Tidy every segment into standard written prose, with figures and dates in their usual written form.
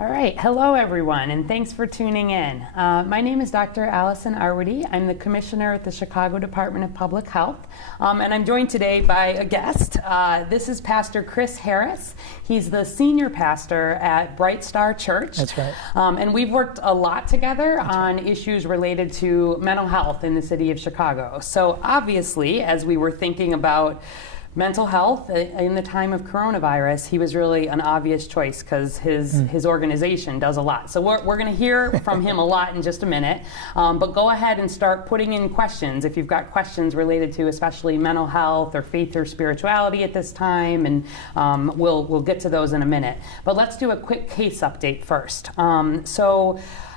All right, hello everyone, and thanks for tuning in. My name is Dr. Allison Arwady. I'm the Commissioner at the Chicago Department of Public Health, and I'm joined today by a guest. This is Pastor Chris Harris. He's the senior pastor at Bright Star Church. That's right. And we've worked a lot together on issues related to mental health in the city of Chicago. So obviously, as we were thinking about mental health in the time of coronavirus, he was really an obvious choice because his organization does a lot. So we're going to hear from him a lot in just a minute. But go ahead and start putting in questions if you've got questions related to especially mental health or faith or spirituality at this time, and we'll get to those in a minute. But let's do a quick case update first.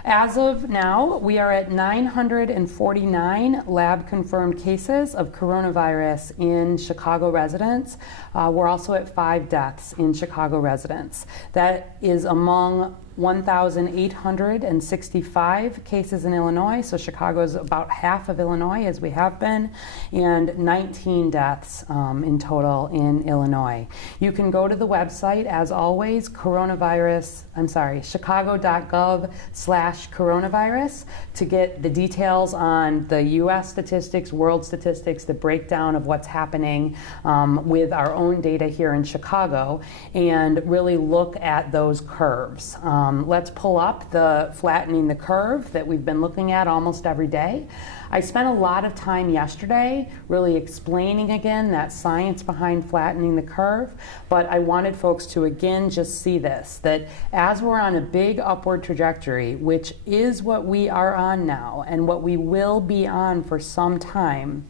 As of now, we are at 949 lab-confirmed cases of coronavirus in Chicago residents. We're also at 5 deaths in Chicago residents. That is among 1,865 cases in Illinois, so Chicago's about half of Illinois, as we have been, and 19 deaths in total in Illinois. You can go to the website, as always, chicago.gov/coronavirus to get the details on the U.S. statistics, world statistics, the breakdown of what's happening with our own data here in Chicago, and really look at those curves. Let's pull up the flattening the curve that we've been looking at almost every day. I spent a lot of time yesterday really explaining again that science behind flattening the curve, but I wanted folks to again just see this, that as we're on a big upward trajectory, which is what we are on now and what we will be on for some time,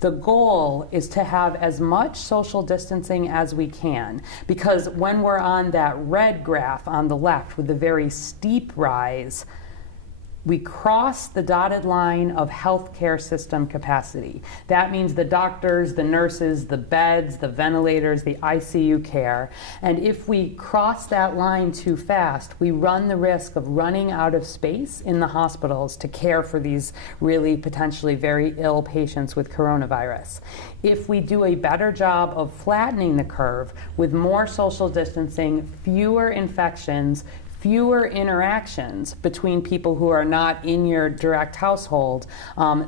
the goal is to have as much social distancing as we can, because when we're on that red graph on the left with the very steep rise, we cross the dotted line of healthcare system capacity. That means the doctors, the nurses, the beds, the ventilators, the ICU care. And if we cross that line too fast, we run the risk of running out of space in the hospitals to care for these really potentially very ill patients with coronavirus. If we do a better job of flattening the curve with more social distancing, fewer infections, fewer interactions between people who are not in your direct household,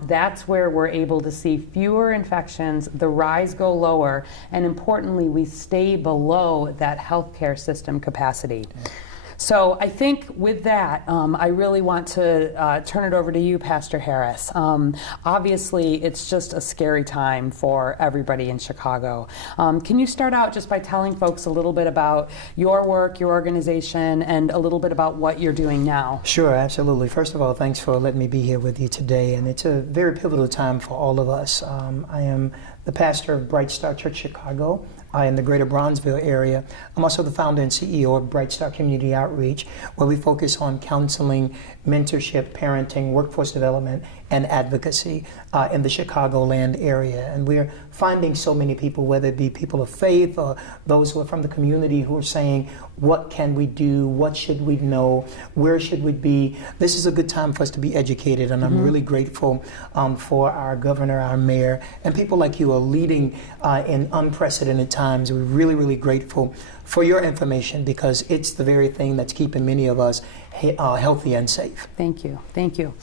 that's where we're able to see fewer infections, the rise go lower, and importantly, we stay below that healthcare system capacity. So I think with that, I really want to turn it over to you, Pastor Harris. Obviously, it's just a scary time for everybody in Chicago. Can you start out just by telling folks a little bit about your work, your organization, and a little bit about what you're doing now? Sure, absolutely. First of all, thanks for letting me be here with you today, and it's a very pivotal time for all of us. I am the pastor of Bright Star Church Chicago in the greater Bronzeville area. I'm also the founder and CEO of Bright Star Community Outreach, where we focus on counseling, mentorship, parenting, workforce development, and advocacy in the Chicagoland area. And we're finding so many people, whether it be people of faith or those who are from the community, who are saying, what can we do? What should we know? Where should we be? This is a good time for us to be educated, and I'm really grateful for our governor, our mayor, and people like you are leading in unprecedented times. We're really, really grateful for your information, because it's the very thing that's keeping many of us healthy and safe. Thank you. Thank you.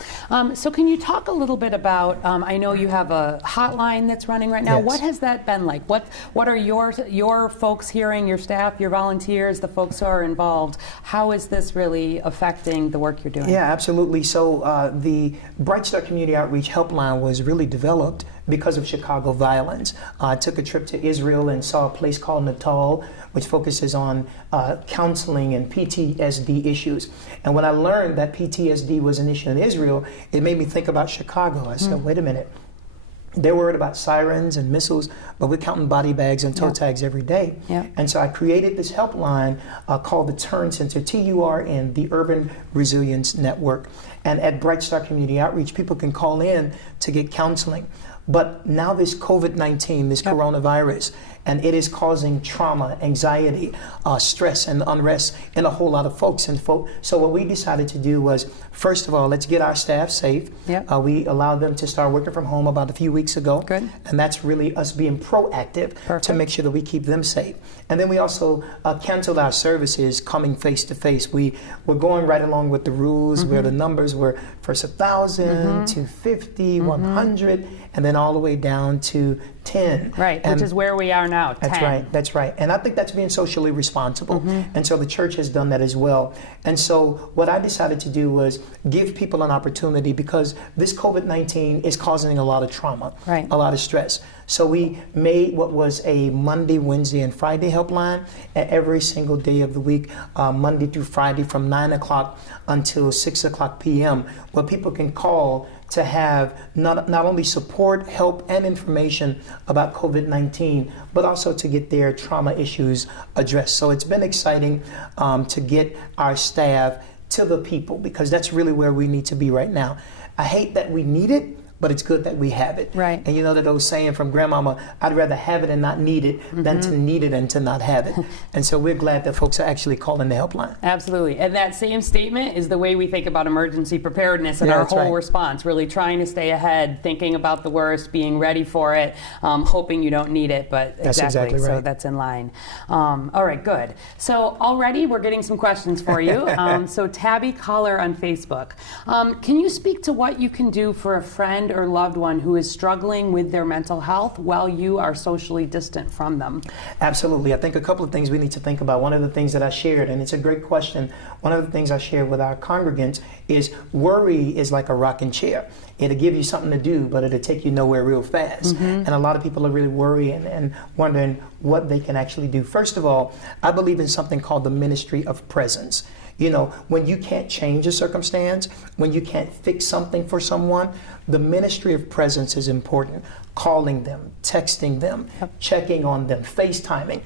So can you talk a little bit about, I know you have a hotline that's running right now. Yes. What has that been like? What are your folks hearing, your staff, your volunteers, the folks who are involved? How is this really affecting the work you're doing? Yeah, absolutely. So the Bright Star Community Outreach Helpline was really developed because of Chicago violence. I took a trip to Israel and saw a place called Natal, which focuses on counseling and PTSD issues. And when I learned that PTSD was an issue in Israel, it made me think about Chicago. I said, wait a minute. They're worried about sirens and missiles, but we're counting body bags and toe tags every day. And so I created this helpline called the Turn Center, TURN, the Urban Resilience Network. And at Bright Star Community Outreach, people can call in to get counseling. But now this COVID-19, this coronavirus, and it is causing trauma, anxiety, stress, and unrest in a whole lot of folks. So what we decided to do was, first of all, let's get our staff safe. Yep. We allowed them to start working from home about a few weeks ago. Good. And that's really us being proactive to make sure that we keep them safe. And then we also canceled our services coming face to face. We were going right along with the rules where the numbers were first 1,000 to 50, 100, and then all the way down to 10. Right, and which is where we are now, 10. That's right. And I think that's being socially responsible. And so the church has done that as well. And so what I decided to do was give people an opportunity, because this COVID-19 is causing a lot of trauma, a lot of stress. So we made what was a Monday, Wednesday, and Friday helpline every single day of the week, Monday through Friday from 9 o'clock until 6 o'clock p.m., where people can call to have not only support, help, and information about COVID-19, but also to get their trauma issues addressed. So it's been exciting to get our staff to the people, because that's really where we need to be right now. I hate that we need it, but it's good that we have it. Right. And you know that old saying from Grandmama, I'd rather have it and not need it than to need it and to not have it. And so we're glad that folks are actually calling the helpline. Absolutely. And that same statement is the way we think about emergency preparedness and our whole response, really trying to stay ahead, thinking about the worst, being ready for it, hoping you don't need it, but that's exactly right. So that's in line. All right, good. So already we're getting some questions for you. So Tabby Collar on Facebook. Can you speak to what you can do for a friend or loved one who is struggling with their mental health while you are socially distant from them? Absolutely. I think a couple of things we need to think about. One of the things that I shared, and it's a great question, one of the things I shared with our congregants is worry is like a rocking chair. It'll give you something to do, but it'll take you nowhere real fast. And a lot of people are really worrying and wondering what they can actually do. First of all, I believe in something called the ministry of presence. You know, when you can't change a circumstance, when you can't fix something for someone, the ministry of presence is important. Calling them, texting them, checking on them, FaceTiming.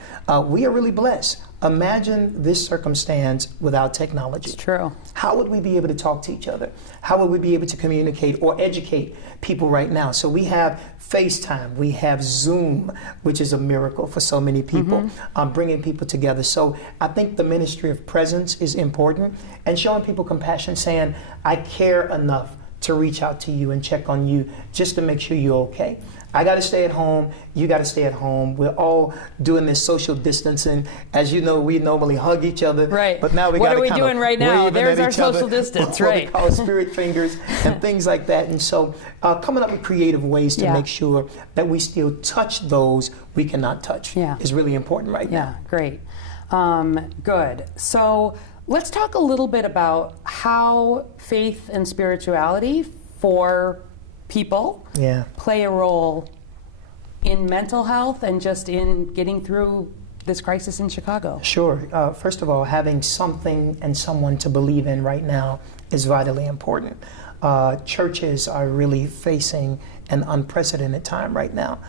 We are really blessed. Imagine this circumstance without technology. It's true. How would we be able to talk to each other? How would we be able to communicate or educate people right now? So we have FaceTime, we have Zoom, which is a miracle for so many people, bringing people together. So I think the ministry of presence is important, and showing people compassion, saying, I care enough to reach out to you and check on you just to make sure you're okay. I got to stay at home. You got to stay at home. We're all doing this social distancing. As you know, we normally hug each other. Right. But now we got to What are we doing right now? There's our social distance, right? We call spirit fingers and things like that. And so coming up with creative ways to make sure that we still touch those we cannot touch is really important right now. Yeah, great. Good. So let's talk a little bit about how faith and spirituality for people play a role in mental health and just in getting through this crisis in Chicago. Sure. First of all, having something and someone to believe in right now is vitally important. Churches are really facing an unprecedented time right now.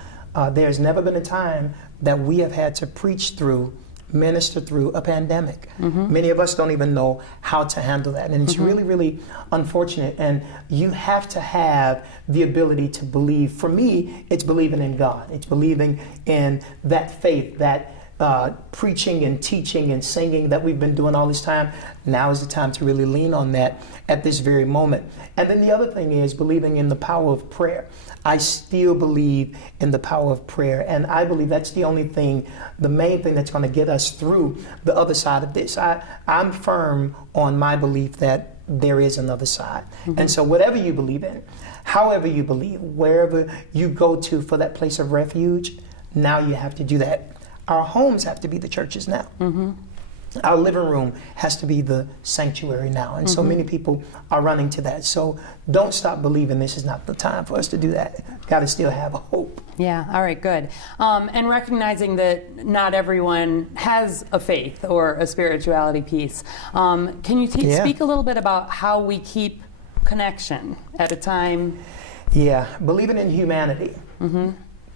There's never been a time that we have had to preach through, minister through a pandemic. Many of us don't even know how to handle that. And it's really, really unfortunate. And you have to have the ability to believe. For me, it's believing in God. It's believing in that faith, that preaching and teaching and singing that we've been doing all this time. Now is the time to really lean on that at this very moment. And then the other thing is believing in the power of prayer. I still believe in the power of prayer, and I believe that's the only thing, the main thing that's going to get us through the other side of this. I'm firm on my belief that there is another side. And so whatever you believe in, however you believe, wherever you go to for that place of refuge, now you have to do that. Our homes have to be the churches now. Our living room has to be the sanctuary now. And so many people are running to that. So don't stop believing. This is not the time for us to do that. Got to still have a hope. Yeah, all right, good. And recognizing that not everyone has a faith or a spirituality piece. Can you speak a little bit about how we keep connection at a time? Yeah, believing in humanity.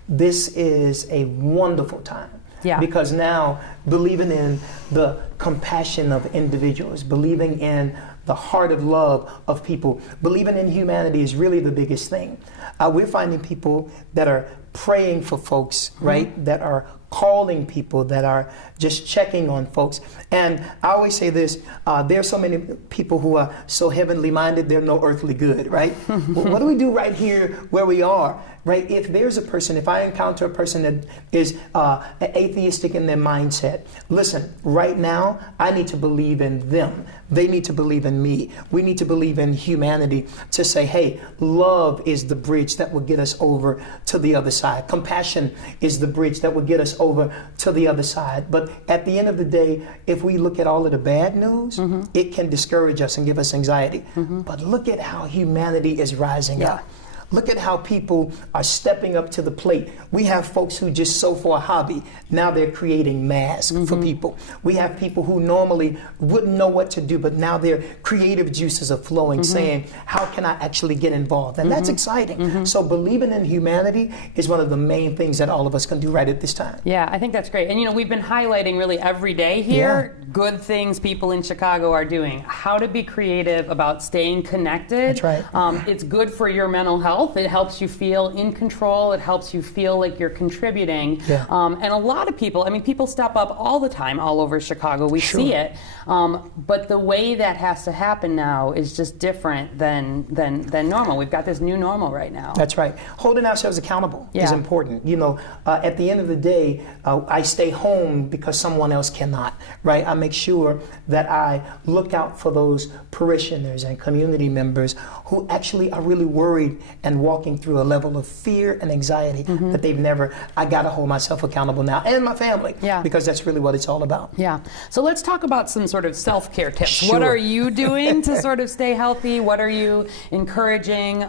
This is a wonderful time. Yeah. Because now believing in the compassion of individuals, believing in the heart of love of people, believing in humanity is really the biggest thing. We're finding people that are praying for folks, right? That are calling people, that are just checking on folks. And I always say this, there's so many people who are so heavenly minded, they're no earthly good, right? What do we do right here where we are, right? If there's a person, if I encounter a person that is atheistic in their mindset, listen, right now, I need to believe in them. They need to believe in me. We need to believe in humanity to say, hey, love is the bridge that will get us over to the other side. Compassion is the bridge that will get us over to the other side. But at the end of the day, if we look at all of the bad news, it can discourage us and give us anxiety. But look at how humanity is rising up. Look at how people are stepping up to the plate. We have folks who just sew for a hobby. Now they're creating masks for people. We have people who normally wouldn't know what to do, but now their creative juices are flowing, saying, how can I actually get involved? And that's exciting. So believing in humanity is one of the main things that all of us can do right at this time. Yeah, I think that's great. And you know, we've been highlighting really every day here good things people in Chicago are doing. How to be creative about staying connected. That's right. It's good for your mental health. It helps you feel in control. It helps you feel like you're contributing. And a lot of people, I mean, people step up all the time all over Chicago. We see it. But the way that has to happen now is just different than normal. We've got this new normal right now. That's right. Holding ourselves accountable is important. You know, at the end of the day, I stay home because someone else cannot, right? I make sure that I look out for those parishioners and community members who actually are really worried and walking through a level of fear and anxiety that they've never. I got to hold myself accountable now, and my family, because that's really what it's all about. Yeah. So let's talk about some sort of self-care tips. Sure. What are you doing to sort of stay healthy? What are you encouraging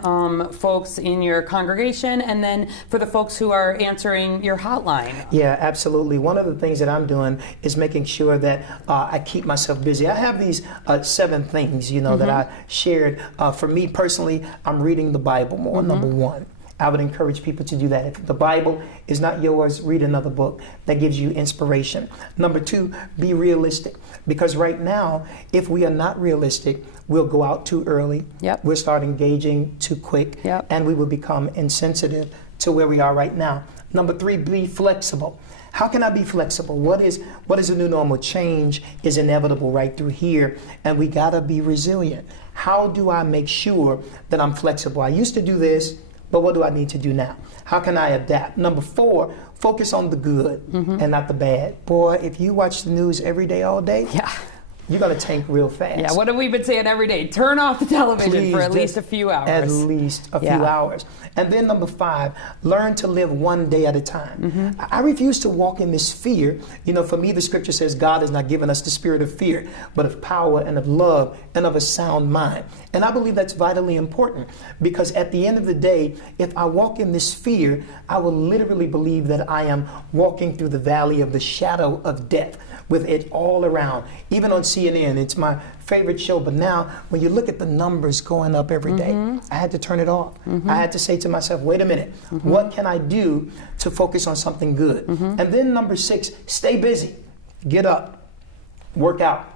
folks in your congregation, and then for the folks who are answering your hotline? Yeah, absolutely. One of the things that I'm doing is making sure that I keep myself busy. I have these 7 things, you know, that I shared. For me personally, I'm reading the Bible more, number one. I would encourage people to do that. If the Bible is not yours, read another book that gives you inspiration. Number 2, be realistic. Because right now, if we are not realistic, we'll go out too early. We'll start engaging too quick. And we will become insensitive to where we are right now. Number 3, be flexible. How can I be flexible? What is the new normal? Change is inevitable right through here, and we gotta be resilient. How do I make sure that I'm flexible? I used to do this, but what do I need to do now? How can I adapt? Number 4, focus on the good and not the bad. Boy, if you watch the news every day, all day, you're going to tank real fast. Yeah, what have we been saying every day? Turn off the television for at least a few hours. At least a few hours. And then number 5, learn to live one day at a time. I refuse to walk in this fear. You know, for me, the scripture says God has not given us the spirit of fear, but of power and of love and of a sound mind. And I believe that's vitally important, because at the end of the day, if I walk in this fear, I will literally believe that I am walking through the valley of the shadow of death, with it all around. Even on CNN, it's my favorite show, but now when you look at the numbers going up every day, I had to turn it off. I had to say to myself, wait a minute, what can I do to focus on something good? And then number 6, stay busy. Get up, work out,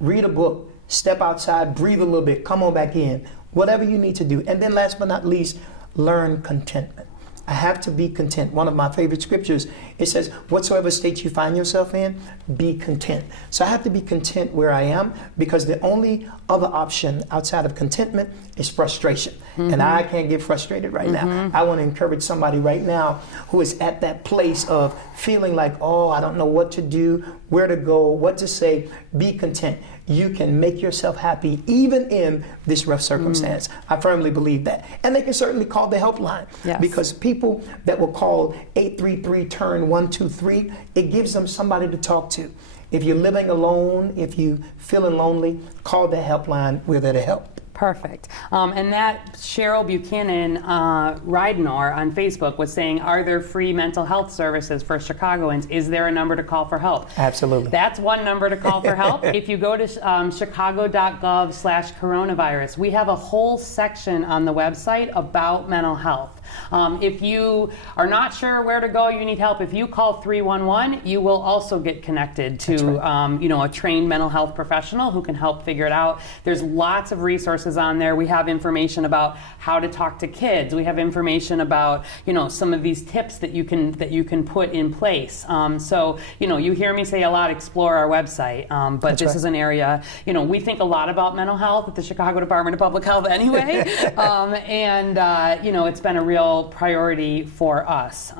read a book, step outside, breathe a little bit, come on back in, whatever you need to do. And then last but not least, learn contentment. I have to be content. One of my favorite scriptures, it says, whatsoever state you find yourself in, be content. So I have to be content where I am, because the only other option outside of contentment is frustration. And I can't get frustrated right now. I want to encourage somebody right now who is at that place of feeling like, oh, I don't know what to do, where to go, what to say. Be content. You can make yourself happy even in this rough circumstance. I firmly believe that. And they can certainly call the helpline, because people that will call 833-TURN-123, it gives them somebody to talk to. If you're living alone, if you're feeling lonely, call the helpline. We're there to help. Perfect. And that Cheryl Buchanan Rydenor on Facebook was saying, are there free mental health services for Chicagoans? Is there a number to call for help? Absolutely. That's one number to call for help. If you go to chicago.gov/coronavirus, we have a whole section on the website about mental health. If you are not sure where to go, you need help, if you call 311, you will also get connected to a trained mental health professional who can help figure it out. There's lots of resources on there. We have information about how to talk to kids. We have information about some of these tips that you can put in place. So you hear me say a lot, explore our website, but this is an area, we think a lot about mental health at the Chicago Department of Public Health anyway, and it's been a real priority for us.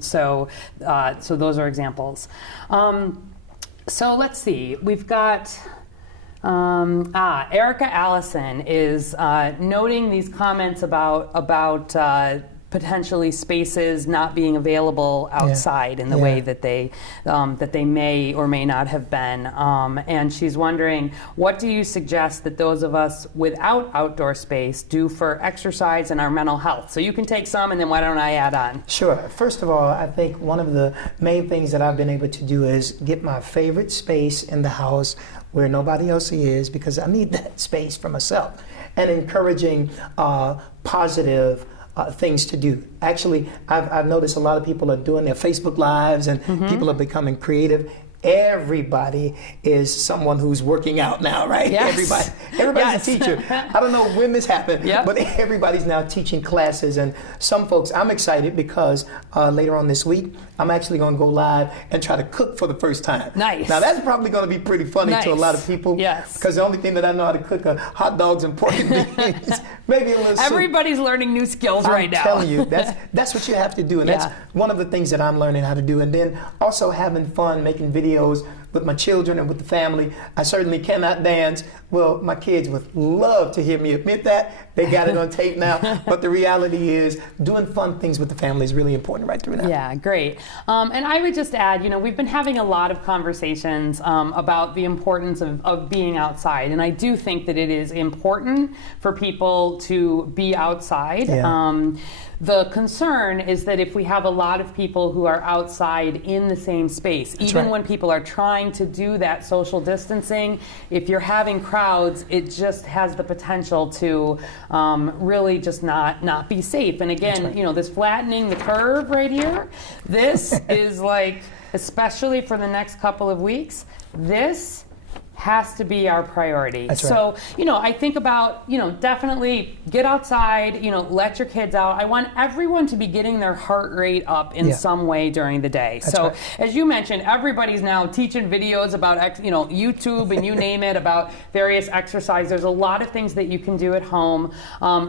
So those are examples. So let's see, we've got Erica Allison is noting these comments about potentially spaces not being available outside in the way that they may or may not have been. And she's wondering, what do you suggest that those of us without outdoor space do for exercise and our mental health? So you can take some, and then why don't I add on? Sure. First of all, I think one of the main things that I've been able to do is get my favorite space in the house where nobody else is, because I need that space for myself, and encouraging positive things to do. Actually, I've noticed a lot of people are doing their Facebook Lives, and people are becoming creative. Everybody is someone who's working out now, right? Yes. Everybody's a teacher. I don't know when this happened, but everybody's now teaching classes. And some folks, I'm excited because later on this week, I'm actually going to go live and try to cook for the first time. Nice. Now that's probably going to be pretty funny to a lot of people. Yes. Because the only thing that I know how to cook are hot dogs and pork and beans. Maybe a little soup. Everybody's learning new skills right now. I'm telling you, that's what you have to do. And that's one of the things that I'm learning how to do. And then also having fun, making videos with my children and with the family. I certainly cannot dance. Well, my kids would love to hear me admit that. They got it on tape now. But the reality is, doing fun things with the family is really important right through now. Yeah, great. And I would just add, we've been having a lot of conversations about the importance of being outside. And I do think that it is important for people to be outside. Yeah. The concern is that if we have a lot of people who are outside in the same space, even when people are trying to do that social distancing, if you're having crowds, it just has the potential to really just not be safe. And again, this flattening the curve right here, this is like, especially for the next couple of weeks, this has to be our priority. That's right. So, I think about, definitely get outside, let your kids out. I want everyone to be getting their heart rate up in some way during the day. That's so, right. As you mentioned, everybody's now teaching videos about, YouTube and you name it, about various exercise. There's a lot of things that you can do at home.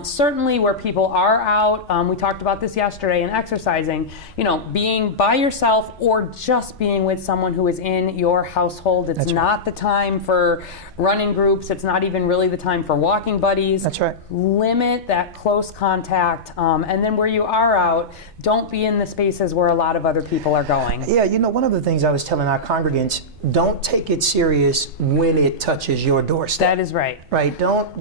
Certainly where people are out, we talked about this yesterday in exercising, being by yourself or just being with someone who is in your household. It's not the time for running groups. It's not even really the time for walking buddies. That's right. Limit that close contact. And then where you are out, don't be in the spaces where a lot of other people are going. Yeah, one of the things I was telling our congregants, don't take it serious when it touches your doorstep. That is right. Right. Don't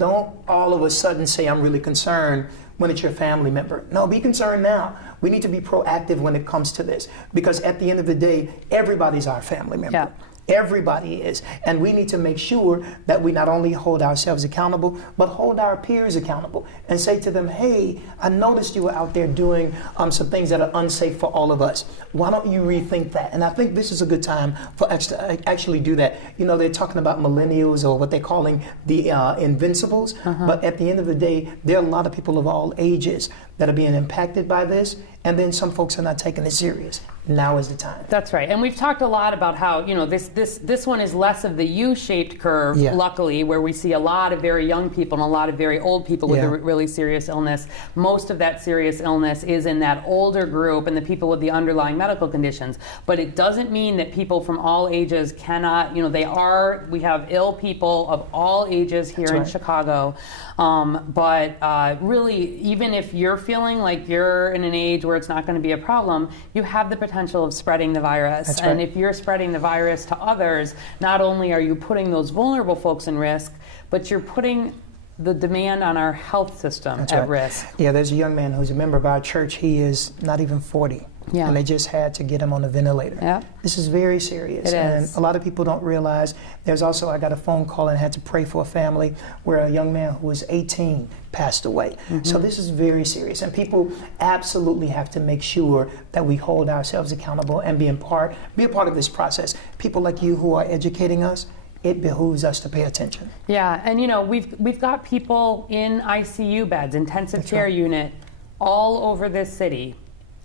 all of a sudden say, I'm really concerned when it's your family member. No, be concerned now. We need to be proactive when it comes to this, because at the end of the day, everybody's our family member. Yeah. Everybody is. And we need to make sure that we not only hold ourselves accountable, but hold our peers accountable and say to them, hey, I noticed you were out there doing some things that are unsafe for all of us. Why don't you rethink that? And I think this is a good time for us to actually do that. They're talking about millennials, or what they're calling the invincibles. But at the end of the day, there are a lot of people of all ages that are being impacted by this. And then some folks are not taking it serious. Now is the time. That's right. And we've talked a lot about how, this one is less of the U-shaped curve, luckily, where we see a lot of very young people and a lot of very old people with a really serious illness. Most of that serious illness is in that older group and the people with the underlying medical conditions. But it doesn't mean that people from all ages cannot, we have ill people of all ages here in Chicago. But really, even if you're feeling like you're in an age where it's not going to be a problem, you have the potential of spreading the virus. That's and right. if you're spreading the virus to others, not only are you putting those vulnerable folks in risk, but you're putting the demand on our health system That's at right. risk. Yeah, there's a young man who's a member of our church. He is not even 40. Yeah. And they just had to get him on a ventilator. Yeah. This is very serious. It and is. a lot of people don't realize. There's also, I got a phone call and had to pray for a family where a young man who was 18 passed away. So this is very serious. And people absolutely have to make sure that we hold ourselves accountable and be a part of this process. People like you who are educating us, it behooves us to pay attention. Yeah, and we've got people in ICU beds, intensive That's care right. unit, all over this city,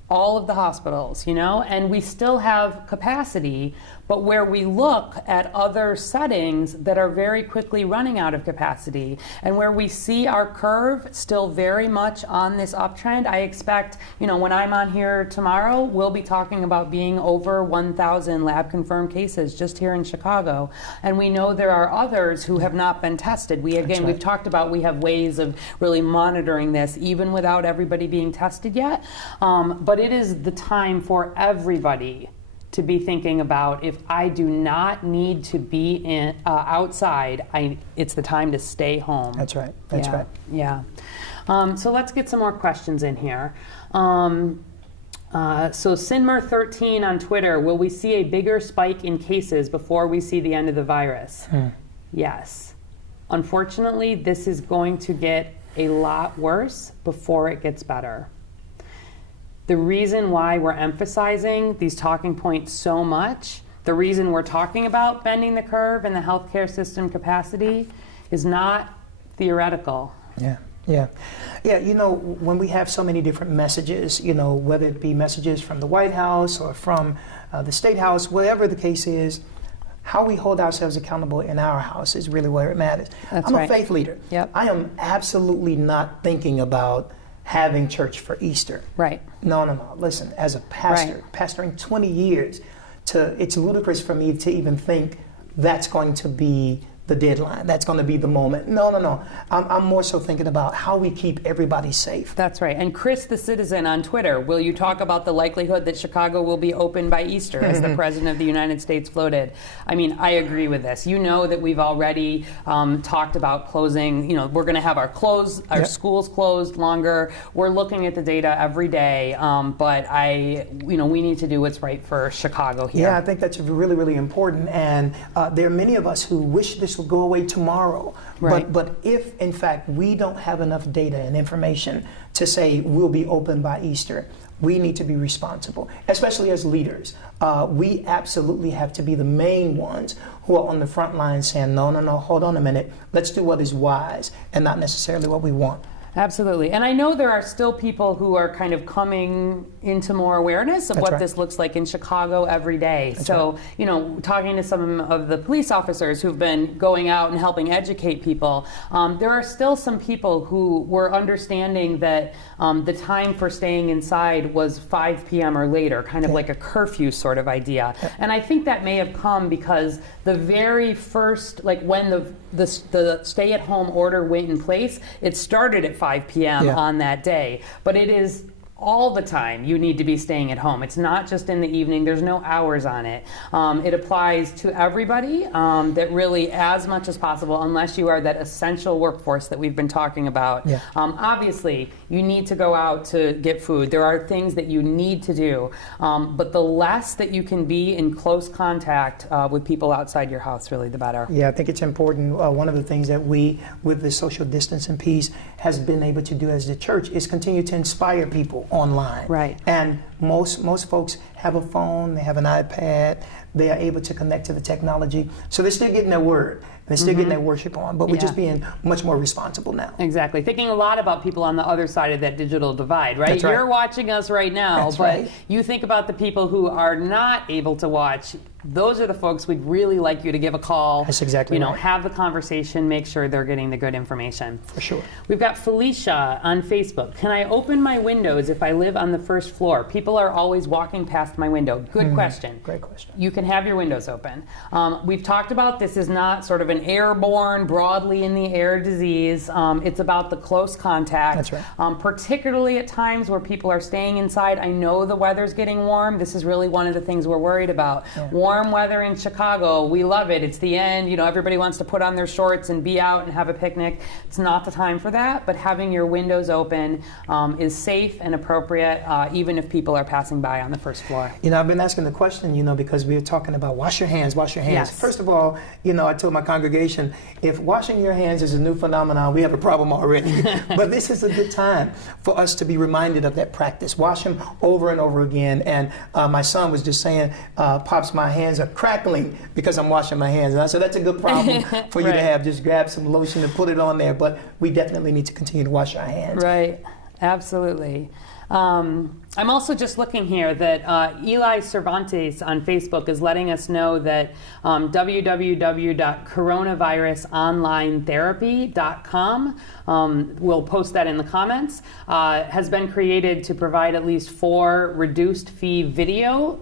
all of the hospitals, and we still have capacity, but where we look at other settings that are very quickly running out of capacity, and where we see our curve still very much on this uptrend, I expect, when I'm on here tomorrow, we'll be talking about being over 1,000 lab confirmed cases just here in Chicago. And we know there are others who have not been tested. We've talked about we have ways of really monitoring this even without everybody being tested yet. But it is the time for everybody to be thinking about, if I do not need to be outside, it's the time to stay home. That's right. That's right. Yeah. So let's get some more questions in here. So Sinmer13 on Twitter, will we see a bigger spike in cases before we see the end of the virus? Yes. Unfortunately, this is going to get a lot worse before it gets better. The reason why we're emphasizing these talking points so much, the reason we're talking about bending the curve and the healthcare system capacity is not theoretical. Yeah. When we have so many different messages, whether it be messages from the White House or from the State House, whatever the case is, how we hold ourselves accountable in our house is really where it matters. I'm a faith leader. Yep. I am absolutely not thinking about having church for Easter. Right. No. Listen, as a pastor, pastoring 20 years, it's ludicrous for me to even think that's going to be the deadline. That's going to be the moment. No. I'm more so thinking about how we keep everybody safe. That's right. And Chris the Citizen on Twitter, will you talk about the likelihood that Chicago will be open by Easter, as the President of the United States floated? I mean, I agree with this. That we've already talked about closing, we're going to have our schools closed longer. We're looking at the data every day, but we need to do what's right for Chicago here. Yeah, I think that's really, really important. And there are many of us who wish this will go away tomorrow. Right. But if, in fact, we don't have enough data and information to say we'll be open by Easter, we need to be responsible, especially as leaders. We absolutely have to be the main ones who are on the front line saying, no, hold on a minute. Let's do what is wise and not necessarily what we want. Absolutely. And I know there are still people who are kind of coming into more awareness of what this looks like in Chicago every day. Talking to some of the police officers who've been going out and helping educate people, there are still some people who were understanding that the time for staying inside was 5 p.m. or later, kind of like a curfew sort of idea. And I think that may have come because the very first, when the stay-at-home order went in place, it started at 5 p.m. on that day. But it is all the time you need to be staying at home. It's not just in the evening. There's no hours on it. It applies to everybody, that really, as much as possible, unless you are that essential workforce that we've been talking about. Obviously, you need to go out to get food. There are things that you need to do. But the less that you can be in close contact with people outside your house, really, the better. Yeah, I think it's important. One of the things that we, with the social distance and peace, has been able to do as the church is continue to inspire people online. Right. And most folks have a phone, they have an iPad, they are able to connect to the technology. So they're still getting their word. They're still getting their worship on, but we're just being much more responsible now. Exactly. Thinking a lot about people on the other side of that digital divide, right? That's right. You're watching us right now, but you think about the people who are not able to watch. Those are the folks we'd really like you to give a call. That's exactly right. Have the conversation, make sure they're getting the good information. For sure. We've got Felicia on Facebook. Can I open my windows if I live on the first floor? People are always walking past my window. Good question. Great question. You can have your windows open. We've talked about this is not sort of an airborne, broadly in the air disease. It's about the close contact. That's right. Particularly at times where people are staying inside. I know the weather's getting warm. This is really one of the things we're worried about. Warm warm weather in Chicago. We love it. It's the end. You know, everybody wants to put on their shorts and be out and have a picnic. It's not the time for that, but having your windows open is safe and appropriate, even if people are passing by on the first floor. You know, I've been asking the question, you know, because we were talking about wash your hands, wash your hands. Yes. First of all, you know, I told my congregation, if washing your hands is a new phenomenon, we have a problem already. But this is a good time for us to be reminded of that practice. Wash them over and over again. And my son was just saying, Pops, my hands are crackling because I'm washing my hands. And I said, that's a good problem for you to have. Just grab some lotion and put it on there. But we definitely need to continue to wash our hands. Right. Absolutely. I'm also just looking here that Eli Cervantes on Facebook is letting us know that www.coronavirusonlinetherapy.com, we'll post that in the comments, has been created to provide at least 4 reduced fee video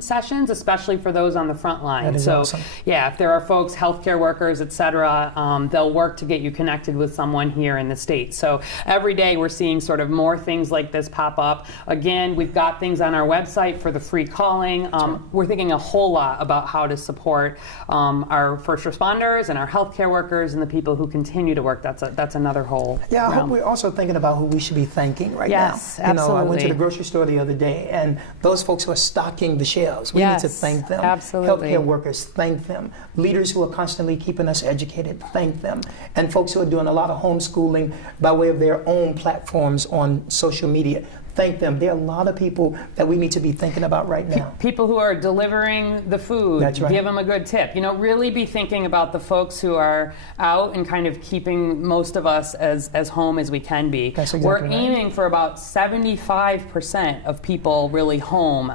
sessions, especially for those on the front line. That is awesome. Yeah, if there are folks, healthcare workers, etc., they'll work to get you connected with someone here in the state. So every day we're seeing sort of more things like this pop up. Again, we've got things on our website for the free calling. We're thinking a whole lot about how to support our first responders and our healthcare workers and the people who continue to work. That's another whole Yeah, I realm. hope we're also thinking about who we should be thanking right Yes, now. You know, I went to absolutely. the grocery store the other day, and those folks who are stocking the shelves, we Yes, need to thank them. absolutely. Healthcare workers, thank them. Leaders who are constantly keeping us educated, thank them. And folks who are doing a lot of homeschooling by way of their own platforms on social media, thank them. There are a lot of people that we need to be thinking about right now. People who are delivering the food, That's right. give them a good tip. You know, really be thinking about the folks who are out and kind of keeping most of us as home as we can be. That's exactly We're right. aiming for about 75% of people really home,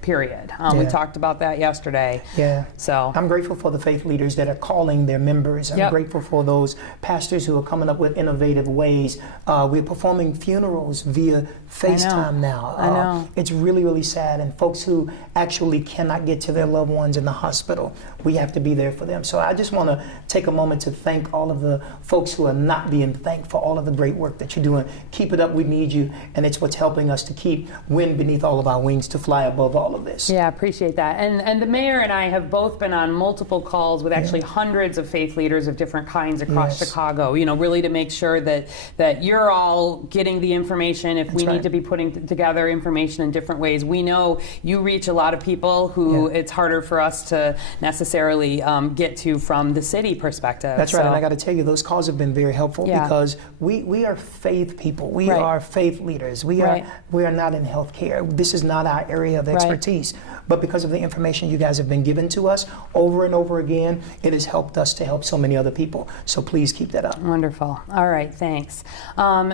period. We Yeah. talked about that yesterday. Yeah. So I'm grateful for the faith leaders that are calling their members. I'm Yep. grateful for those pastors who are coming up with innovative ways. We're performing funerals via FaceTime now. I know. It's really, really sad. And folks who actually cannot get to their loved ones in the hospital, we have to be there for them. So I just want to take a moment to thank all of the folks who are not being thanked for all of the great work that you're doing. Keep it up. We need you. And it's what's helping us to keep wind beneath all of our wings to fly above all of this. yeah, appreciate that. And the mayor and I have both been on multiple calls with actually hundreds of faith leaders of different kinds across Yes. Chicago, you know, really to make sure that you're all getting the information. If we right. need to be putting together information in different ways, we know you reach a lot of people who it's harder for us to necessarily get to from the city perspective. That's right, So- and I got to tell you, those calls have been very helpful Yeah. because we are faith people. We Right. are faith leaders. We Right. are not in healthcare. This is not our area of expertise. But because of the information you guys have been given to us over and over again, it has helped us to help so many other people. So please keep that up. Wonderful. All right, thanks.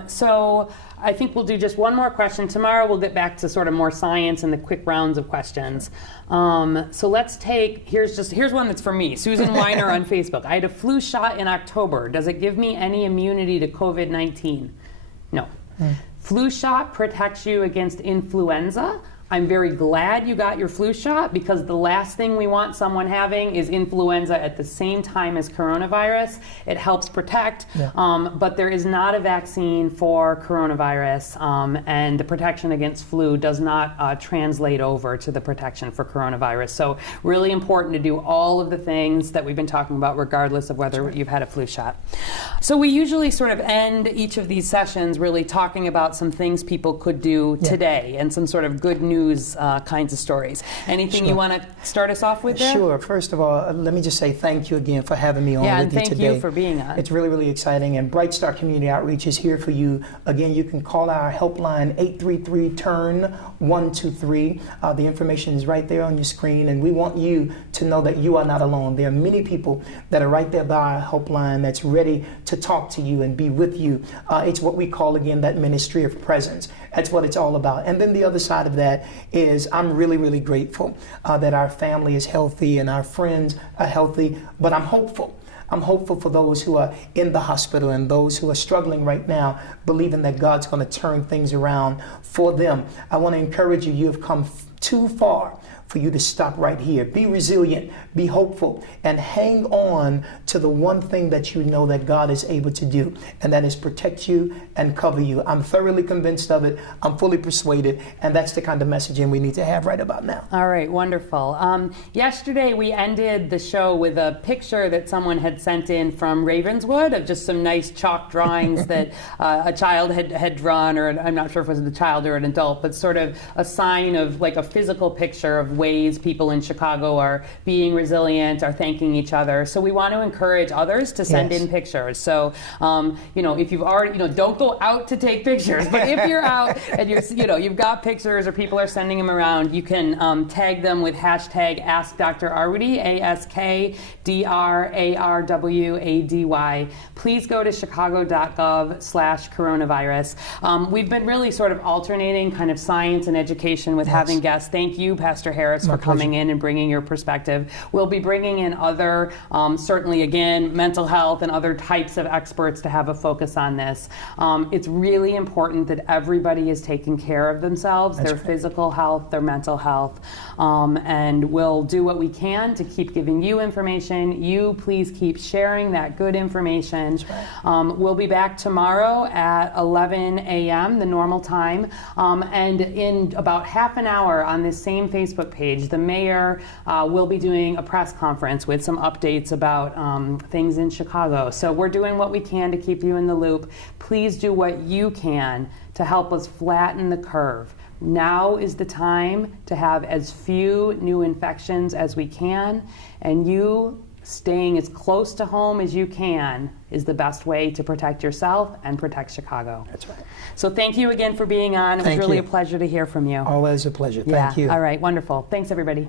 So I think we'll do just one more question. Tomorrow we'll get back to sort of more science and the quick rounds of questions. So let's take, here's one that's for me. Susan Weiner on Facebook. I had a flu shot in October. Does it give me any immunity to COVID-19? No. Flu shot protects you against influenza. I'm very glad you got your flu shot because the last thing we want someone having is influenza at the same time as coronavirus. It helps protect, but there is not a vaccine for coronavirus, and the protection against flu does not translate over to the protection for coronavirus. So really important to do all of the things that we've been talking about regardless of whether you've had a flu shot. So we usually sort of end each of these sessions really talking about some things people could do today and some sort of good news kinds of stories. Anything you want to start us off with there? Sure. First of all, let me just say thank you again for having me on Yeah, with and you thank today. you for being on. It's really, really exciting. And Bright Star Community Outreach is here for you. Again, you can call our helpline 833-TURN-123. The information is right there on your screen. And we want you to know that you are not alone. There are many people that are right there by our helpline that's ready to talk to you and be with you. It's what we call, again, that ministry of presence. That's what it's all about. And then the other side of that is I'm really, really grateful that our family is healthy and our friends are healthy, but I'm hopeful. I'm hopeful for those who are in the hospital and those who are struggling right now, believing that God's going to turn things around for them. I want to encourage you, you have come too far for you to stop right here. Be resilient, be hopeful, and hang on to the one thing that you know that God is able to do, and that is protect you and cover you. I'm thoroughly convinced of it. I'm fully persuaded, and that's the kind of messaging we need to have right about now. All right, wonderful. Yesterday we ended the show with a picture that someone had sent in from Ravenswood of just some nice chalk drawings that a child had drawn, or I'm not sure if it was a child or an adult, but sort of a sign of like a physical picture of ways people in Chicago are being resilient, are thanking each other. So we want to encourage others to send in pictures. So, if you've already, don't go out to take pictures, but if you're out and you've got pictures or people are sending them around, you can tag them with hashtag AskDrArwady, AskDrArwady. Please go to chicago.gov/coronavirus. We've been really sort of alternating kind of science and education with having guests. Thank you, Pastor Harris, for coming in and bringing your perspective. We'll be bringing in other, certainly again, mental health and other types of experts to have a focus on this. It's really important that everybody is taking care of themselves, their physical health, their mental health, and we'll do what we can to keep giving you information. You please keep sharing that good information. We'll be back tomorrow at 11 a.m., the normal time, and in about half an hour on this same Facebook page, the mayor will be doing a press conference with some updates about things in Chicago. So we're doing what we can to keep you in the loop. Please do what you can to help us flatten the curve. Now is the time to have as few new infections as we can, and you staying as close to home as you can is the best way to protect yourself and protect Chicago. That's right. So thank you again for being on. It was really a pleasure to hear from you. Always a pleasure. Thank you. All right, wonderful. Thanks, everybody.